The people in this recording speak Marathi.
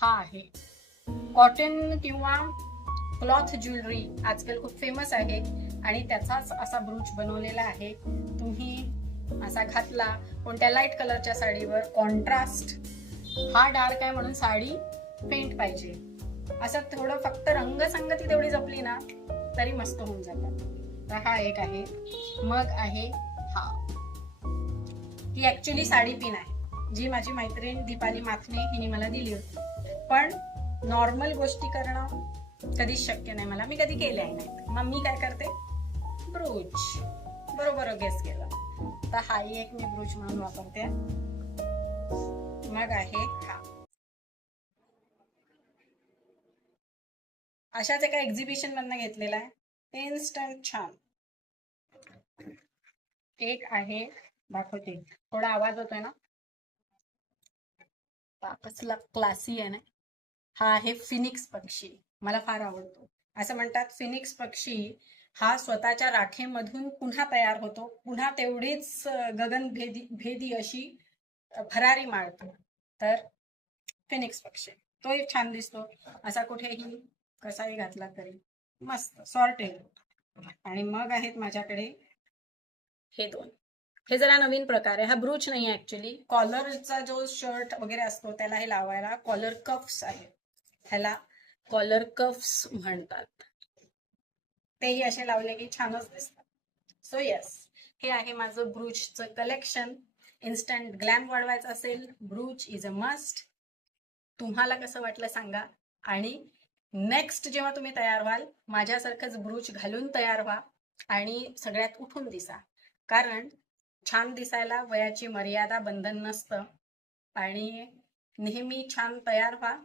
हा आहे कॉटन किंवा क्लॉथ ज्वेलरी, आजकाल खूप फेमस आहे आणि त्याचाच असा ब्रूच बनवलेला आहे. तुम्ही असा घातला कोणत्या लाईट कलरच्या साडीवर, कॉन्ट्रास्ट हा डार्क आहे म्हणून साडी पेंट पाहिजे, असं थोडं फक्त रंगसंगती तेवढी जपली ना तरी मस्त होऊन जातात. तर हा एक आहे. मग आहे हा, ही ऍक्च्युली साडी पिन आहे जी माझी मैत्रीण दीपाली माथने हिने मला दिली होती. पण नॉर्मल गोष्टी करणं कधीच शक्य नाही मला, मी कधी केल्या नाही. मग मी काय करते, ब्रूच. बरोबर गेस केलं. तर हा एक मी ब्रूच म्हणून वापरते. मग आहे हा, अशाच एका एक्झिबिशन मधनं घेतलेला आहे, इन्स्टंट छान. एक आहे, दाखवते, थोडा आवाज होतोय ना, कसला क्लासी आहे ना. हा आहे फिनिक्स पक्षी, मला फार आवडतो. असं म्हणतात फिनिक्स पक्षी हा स्वतःच्या राखेमधून पुन्हा तयार होतो, पुन्हा तेवढीच गगनभेदी भेदी अशी भरारी मारतो. तर फिनिक्स पक्षी तोही छान दिसतो, असा कुठेही कसाही घातला तरी मस्त सॉर्टेड. आणि मग आहेत माझ्याकडे हे दोन. हे जरा नवीन प्रकार आहे, हा ब्रूच नाही ऍक्च्युली, कॉलरचा जो शर्ट वगैरे असतो त्याला हे लावायला कॉलर कफ्स आहे, ह्याला कॉलर कफ्स म्हणतात. तेही असे लावले की छानच दिसतात. सो येस, हे आहे माझं ब्रूचचं कलेक्शन. इन्स्टंट ग्लॅम वाढवायचं असेल, ब्रूच इज अ मस्ट. तुम्हाला कसं वाटलं सांगा. आणि नेक्स्ट जेव्हा तुम्ही तयार व्हाल, माझ्यासारखंच ब्रूच घालून तयार व्हा आणि सगळ्यात उठून दिसा. कारण छान दिसायला वयाची मर्यादा बंधन नसतं. आणि नेहमी छान तयार व्हा